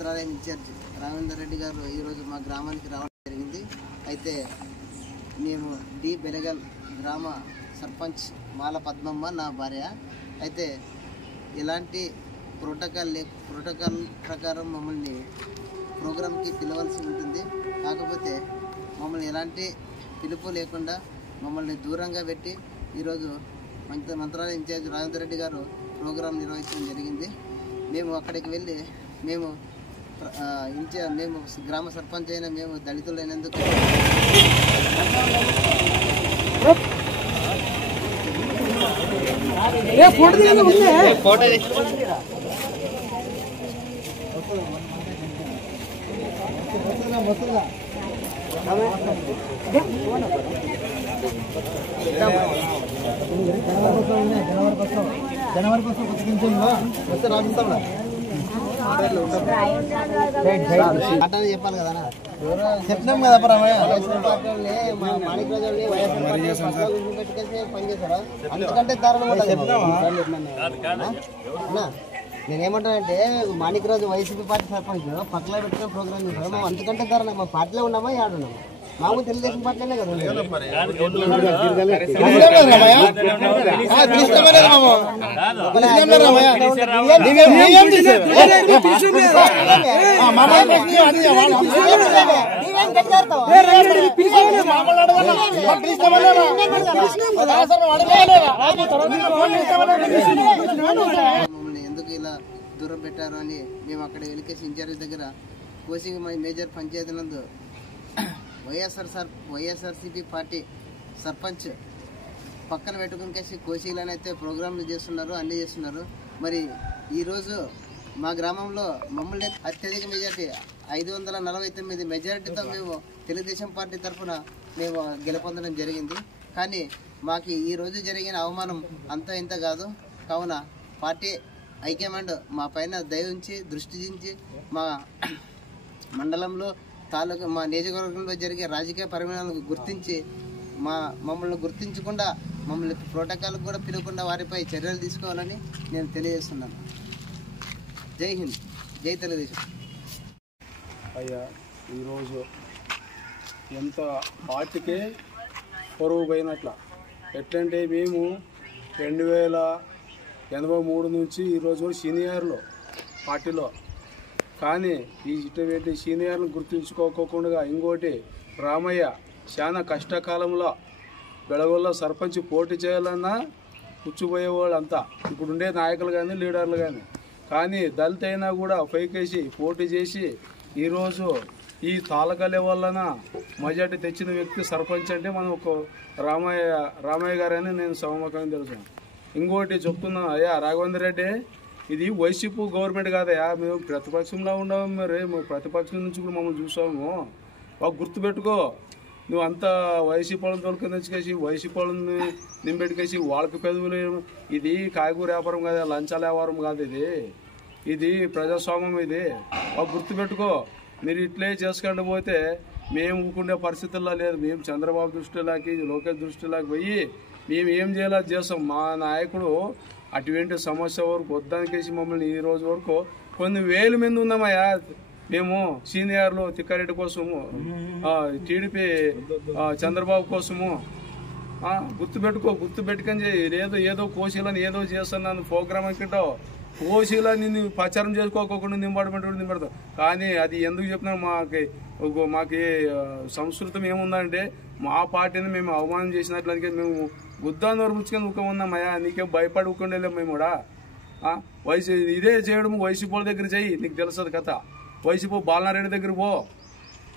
Mantralayam incharge Raghavender Reddy గారు ఈరోజు మా గ్రామానికి రావడం జరిగింది. అయితే మేము డి బెలగల్ గ్రామ సర్పంచ్ మాల పద్మమ్మ నా భార్య. అయితే ఎలాంటి ప్రోటోకాల్ ప్రకారం మమ్మల్ని ప్రోగ్రాంకి పిలవాల్సి ఉంటుంది. కాకపోతే మమ్మల్ని ఎలాంటి పిలుపు లేకుండా మమ్మల్ని దూరంగా పెట్టి ఈరోజు మంత్రాలయ ఇన్ఛార్జ్ రాఘవేందర్ రెడ్డి గారు ప్రోగ్రాం నిర్వహించడం జరిగింది. మేము అక్కడికి వెళ్ళి మేము గ్రామ సర్పంచ్ అయిన మేము దళితులైనందుకు జనవరి కోసం చెప్పాలి కదా చెప్పినాం కదా పనిచేస్తారా అంతకంటే నేనేమంటానంటే మాణిక్రాజు వైసీపీ పార్టీ సర్పంచ్ పక్కన పెట్టిన ప్రోగ్రామ్ చేశారు. మేము అంతకంటే దారుణం మా పార్టీలో ఉన్నామా ఆడున్నామా? మామూలు తెలుగుదేశం పార్టీలోనే కదా. మమ్మల్ని ఎందుకు ఇలా దూరం పెట్టారు అని మేము అక్కడ వెలికేసి ఇన్ఛార్జ్ దగ్గర కోసింగ్ మేజర్ పంచాయతీ నందు వైఎస్ఆర్సీపీ పార్టీ సర్పంచ్ పక్కన పెట్టుకుని కోసీలను అయితే ప్రోగ్రాంలు చేస్తున్నారు, అన్నీ చేస్తున్నారు. మరి ఈరోజు మా గ్రామంలో మమ్మల్ని అత్యధిక మెజార్టీ 549 మెజారిటీతో మేము తెలుగుదేశం పార్టీ తరఫున మేము గెలుపొందడం జరిగింది. కానీ మాకు ఈరోజు జరిగిన అవమానం అంత ఇంత కాదు. కావున పార్టీ హైకమాండ్ మా పైన దయ ఉంచి దృష్టి దించి మా మండలంలో తాలూకా మా నియోజకవర్గంలో జరిగే రాజకీయ పరిమాణాలను గుర్తించి మమ్మల్ని గుర్తించకుండా మమ్మల్ని ప్రోటోకాల్కి కూడా పిలవకుండా వారిపై చర్యలు తీసుకోవాలని నేను తెలియజేస్తున్నాను. జై హింద్, జై తెలుగుదేశం. అయ్యా, ఈరోజు ఎంత పార్టీకే పొరుగు పోయినట్ల. ఎట్లంటే మేము 2083 నుంచి ఈరోజు కూడా సీనియర్లు పార్టీలో. కానీ ఈ ఇటువంటి సీనియర్లను గుర్తుంచుకోకుండా ఇంకోటి రామయ్య చాలా కష్టకాలంలో బెళగొల్లో సర్పంచ్ పోటీ చేయాలన్నా కూర్చుపోయేవాళ్ళు అంతా, ఇప్పుడు ఉండే నాయకులు కానీ లీడర్లు కానీ దళిత అయినా కూడా పైకేసి పోటీ చేసి ఈరోజు ఈ తాలకలే వలన మెజార్టీ తెచ్చిన వ్యక్తి సర్పంచ్ అంటే మనం ఒక రామయ్య గారని నేను సమూహంగా తెలుసు. ఇంకోటి చెప్తున్నా, అయ్యా రాఘవేందర్ రెడ్డి, ఇది వైసీపీ గవర్నమెంట్ కాదయా, మేము ప్రతిపక్షంలో ఉండవు. మరి ప్రతిపక్షం నుంచి కూడా మమ్మల్ని చూసాము. బాగా గుర్తుపెట్టుకో, నువ్వు అంతా వైసీపీ వాళ్ళని తోలుకొని తెచ్చుకేసి వైసీపీ వాళ్ళని నింపెట్టుకేసి వాళ్ళకి పెదవులు. ఇది కాయగూర వ్యాపారం కాదు, లంచాల వ్యాపారం కాదు, ఇది ప్రజాస్వామ్యం. ఇది బాగా గుర్తుపెట్టుకో. మీరు ఇట్లే చేసుకుంటూ పోతే మేము ఊరుకునే పరిస్థితుల్లో లేదు. మేము చంద్రబాబు దృష్టిలోకి లోకేష్ దృష్టిలోకి పోయి మేము ఏం చేయాలో చేస్తాం. మా నాయకుడు అటువంటి సమస్య వరకు వద్దానికేసి మమ్మల్ని ఈ రోజు వరకు కొన్ని వేల మంది ఉన్నామయ్యా. మేము సీనియర్లు తిక్కారెడ్డి కోసము, టీడీపీ చంద్రబాబు కోసము గుర్తుపెట్టుకొని ఏదో కోశీలని ఏదో చేస్తున్నాను ప్రోగ్రామ్ అనుకుంటావు. కోశీలని ప్రచారం చేసుకోకుండా నింపడతావు. కానీ అది ఎందుకు చెప్తున్నా, మాకు సంస్కృతం ఏముందంటే మా పార్టీని మేము అవమానం చేసినట్లయితే మేము గుద్దాన్ని వరముచ్చుకొని ఊక ఉన్నామయ్యా. నీకేం భయపడి ఊకుండేలేము మేము కూడా. ఇదే చేయడం వైసీపీ వాళ్ళ దగ్గర చెయ్యి, నీకు తెలుస్తుంది కథ. వైసీపీ బాలనారెడ్డి దగ్గర పో,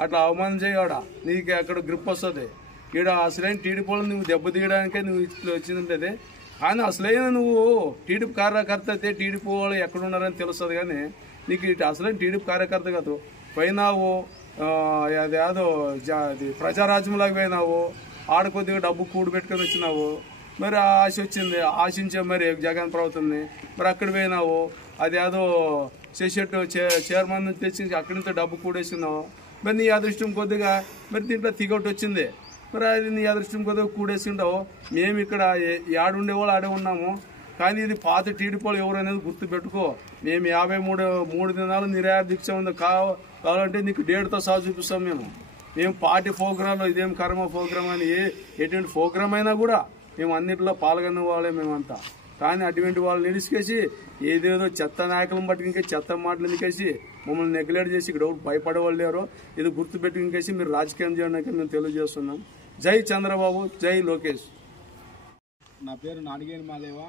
అట్లా అవమానం చేయవాడ, నీకు అక్కడ గ్రిప్ వస్తుంది. ఈడ అసలైన టీడీపీ వాళ్ళు నువ్వు దెబ్బ తీయడానికే నువ్వు ఇట్లా వచ్చిందంటే. కానీ అసలైన నువ్వు టీడీపీ కార్యకర్త అయితే టీడీపీ వాళ్ళు ఎక్కడున్నారని తెలుస్తుంది. కానీ నీకు ఇటు అసలైన టీడీపీ కార్యకర్త కాదు. పోయినావు అదేదో ప్రజారాజ్యంలాగా పోయినావు, ఆడ కొద్దిగా డబ్బు కూడు పెట్టుకొని వచ్చినావు. మరి ఆశ వచ్చింది, ఆశించే మరి జగన్ ప్రభుత్వంని. మరి అక్కడ పోయినావు, అదేదో సెషెట్ చైర్మన్ తెచ్చి అక్కడి నుంచి డబ్బు కూడేసినావు. మరి నీ అదృష్టం కొద్దిగా మరి దీంట్లో తిగొట్టు వచ్చింది. మరి అది నీ అదృష్టం కొద్దిగా కూడేసి ఉంటావు. మేము ఇక్కడ ఆడుండేవాళ్ళు ఆడే ఉన్నాము. కానీ ఇది పాత టీడీపీలు ఎవరనేది గుర్తుపెట్టుకో. మేము 53 దినాలు నిరాహార దీక్ష ఉంది. కావాలంటే నీకు డేట్తో సహా చూపిస్తాం. మేము పార్టీ ప్రోగ్రాంలో ఇదేం కర్మ ప్రోగ్రామ్ అని ఎటువంటి ప్రోగ్రామ్ అయినా కూడా మేము అన్నింటిలో పాల్గొనే వాళ్ళే మేమంతా. కానీ అటువంటి వాళ్ళు నిలిచికేసి ఏదేదో చెత్త నాయకులను బట్టి ఇంకేసి చెత్త మాటలు ఇంకేసి మమ్మల్ని నెగ్లెక్ట్ చేసి ఇక్కడ ఎవరు భయపడేవాళ్ళు లేరు. ఇది గుర్తుపెట్టి ఇంకేసి మీరు రాజకీయం చేయడానికి మేము తెలియజేస్తున్నాం. జై చంద్రబాబు, జై లోకేష్. నా పేరు నాడిగేని మాదేవ,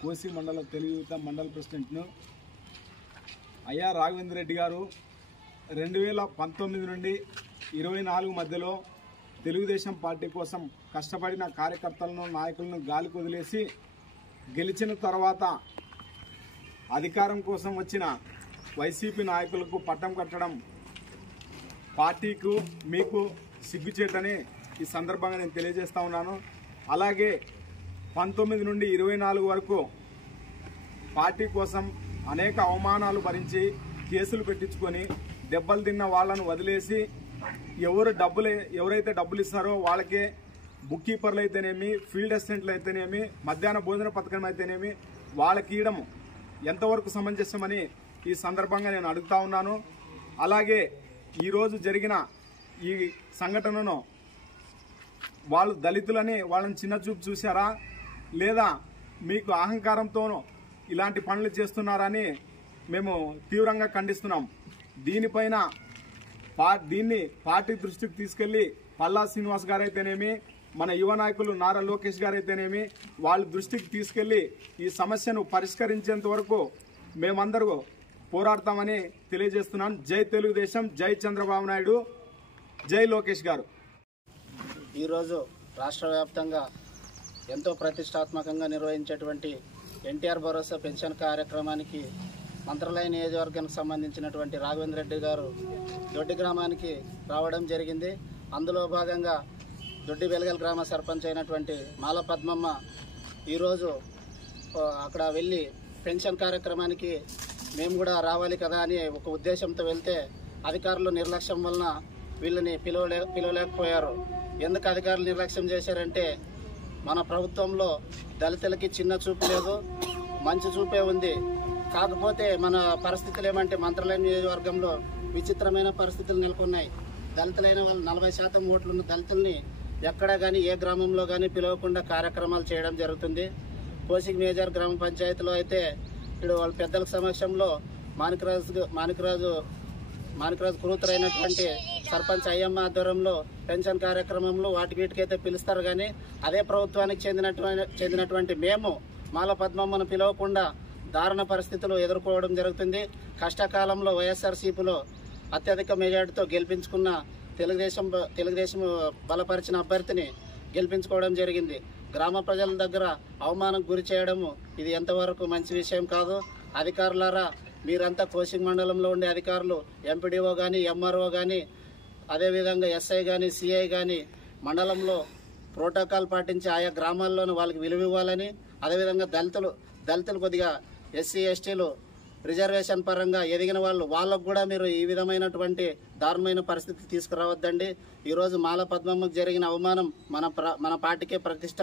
కోసి మండల తెలుగు యువత మండల ప్రెసిడెంట్ను. అయ్యా రాఘవేంద్ర రెడ్డి గారు 2019 నుండి 24 మధ్యలో తెలుగుదేశం పార్టీ కోసం కష్టపడిన కార్యకర్తలను నాయకులను గాలికి వదిలేసి గెలిచిన తర్వాత అధికారం కోసం వచ్చిన వైసీపీ నాయకులకు పట్టం కట్టడం పార్టీకు మీకు సిగ్గుచేటని ఈ సందర్భంగా నేను తెలియజేస్తా ఉన్నాను. అలాగే 19 నుండి 24 వరకు పార్టీ కోసం అనేక అవమానాలు భరించి కేసులు పెట్టించుకొని దెబ్బలు తిన్న వాళ్ళను వదిలేసి ఎవరైతే డబ్బులు ఇస్తారో వాళ్ళకే బుక్ కీపర్లు అయితేనేమి, ఫీల్డ్ అసిస్టెంట్లు అయితేనేమి, మధ్యాహ్న భోజన పథకం అయితేనేమి వాళ్ళకి ఇవ్వడం ఎంతవరకు సమంజసమని ఈ సందర్భంగా నేను అడుగుతా ఉన్నాను. అలాగే ఈరోజు జరిగిన ఈ సంఘటనను వాళ్ళు దళితులని వాళ్ళని చిన్న చూపు చూశారా లేదా మీకు అహంకారంతోనూ ఇలాంటి పనులు చేస్తున్నారని మేము తీవ్రంగా ఖండిస్తున్నాం. దీనిపైన దీన్ని పార్టీ దృష్టికి తీసుకెళ్లి పల్లా శ్రీనివాస్ గారైతేనేమి, మన యువ నాయకులు నారా లోకేష్ గారైతేనేమి వాళ్ళ దృష్టికి తీసుకెళ్లి ఈ సమస్యను పరిష్కరించేంత వరకు మేమందరూ పోరాడతామని తెలియజేస్తున్నాను. జై తెలుగుదేశం, జై చంద్రబాబు నాయుడు, జై లోకేష్ గారు. ఈరోజు రాష్ట్ర వ్యాప్తంగా ఎంతో ప్రతిష్టాత్మకంగా నిర్వహించేటువంటి ఎన్టీఆర్ భరోసా పెన్షన్ కార్యక్రమానికి మంత్రాలయ నియోజకవర్గానికి సంబంధించినటువంటి రాఘవేంద్ర రెడ్డి గారు దొడ్డి గ్రామానికి రావడం జరిగింది. అందులో భాగంగా దొడ్డి వెలగల్ గ్రామ సర్పంచ్ అయినటువంటి మాల పద్మమ్మ ఈరోజు అక్కడ వెళ్ళి పెన్షన్ కార్యక్రమానికి మేము కూడా రావాలి కదా అని ఒక ఉద్దేశంతో వెళ్తే అధికారులు నిర్లక్ష్యం వలన వీళ్ళని పిలవలేకపోయారు. ఎందుకు అధికారులు నిర్లక్ష్యం చేశారంటే మన ప్రభుత్వంలో దళితులకి చిన్న చూపు లేదు, మంచి చూపే ఉంది. కాకపోతే మన పరిస్థితులు ఏమంటే మంత్రాలయం నియోజకవర్గంలో విచిత్రమైన పరిస్థితులు నెలకొన్నాయి. దళితులైన వాళ్ళు 40% ఓట్లున్న దళితుల్ని ఎక్కడ కానీ ఏ గ్రామంలో కానీ పిలవకుండా కార్యక్రమాలు చేయడం జరుగుతుంది. కోసిక్ మేజర్ గ్రామ పంచాయతీలో అయితే ఇప్పుడు వాళ్ళ పెద్దల సమక్షంలో మాణికరాజు కూతురైనటువంటి సర్పంచ్ అయ్యమ్మ ఆధ్వర్యంలో పెన్షన్ కార్యక్రమంలో వీటికైతే పిలుస్తారు. కానీ అదే ప్రభుత్వానికి చెందినటువంటి మేము మాల పద్మమ్మను పిలవకుండా దారుణ పరిస్థితులు ఎదుర్కోవడం జరుగుతుంది. కష్టకాలంలో వైఎస్ఆర్సీపీలో అత్యధిక మెజార్టీతో గెలిపించుకున్న తెలుగుదేశం బలపరిచిన అభ్యర్థిని గెలిపించుకోవడం జరిగింది. గ్రామ ప్రజల దగ్గర అవమానం గురి చేయడము ఇది ఎంతవరకు మంచి విషయం కాదు. అధికారులారా, మీరంతా కోసింగ్ మండలంలో ఉండే అధికారులు, ఎంపీడీఓ కానీ, ఎంఆర్ఓ కానీ, అదేవిధంగా ఎస్ఐ కానీ, సిఐ కానీ మండలంలో ప్రోటోకాల్ పాటించి ఆయా గ్రామాల్లోనూ వాళ్ళకి విలువ ఇవ్వాలని, అదేవిధంగా దళితులు కొద్దిగా ఎస్సీ ఎస్టీలు రిజర్వేషన్ పరంగా ఎదిగిన వాళ్ళకు కూడా మీరు ఈ విధమైనటువంటి దారుణమైన పరిస్థితి తీసుకురావద్దండి. ఈరోజు మాల పద్మమ్మకు జరిగిన అవమానం మన పార్టీకే ప్రతిష్ట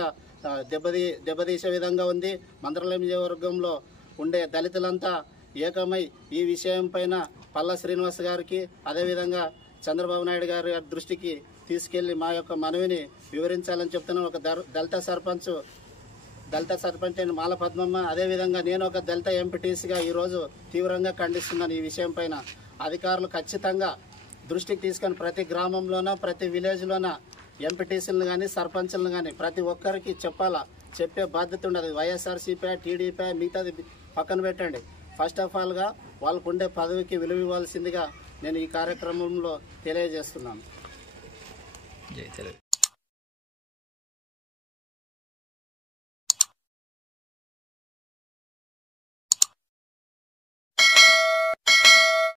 దెబ్బతీసే విధంగా ఉంది. మంత్రాలయం నియోజకవర్గంలో ఉండే దళితులంతా ఏకమై ఈ విషయం పైన పల్లా శ్రీనివాస్ గారికి, అదేవిధంగా చంద్రబాబు నాయుడు గారి దృష్టికి తీసుకెళ్లి మా యొక్క మనవిని వివరించాలని చెప్తున్నాను. ఒక దళిత సర్పంచ్ అయిన మాల పద్మమ్మ, అదేవిధంగా నేను ఒక దళిత ఎంపీటీసీగా ఈరోజు తీవ్రంగా ఖండిస్తున్నాను. ఈ విషయం పైన అధికారులు ఖచ్చితంగా దృష్టికి తీసుకొని ప్రతి గ్రామంలోన, ప్రతి విలేజ్లోన ఎంపీటీసీలను కానీ, సర్పంచ్లను కానీ ప్రతి ఒక్కరికి చెప్పే బాధ్యత ఉండదు. వైఎస్ఆర్సీపీ, టీడీపీ, మిగతాది పక్కన పెట్టండి. ఫస్ట్ ఆఫ్ ఆల్గా వాళ్ళకు ఉండే పదవికి విలువ ఇవ్వాల్సిందిగా నేను ఈ కార్యక్రమంలో తెలియజేస్తున్నాను.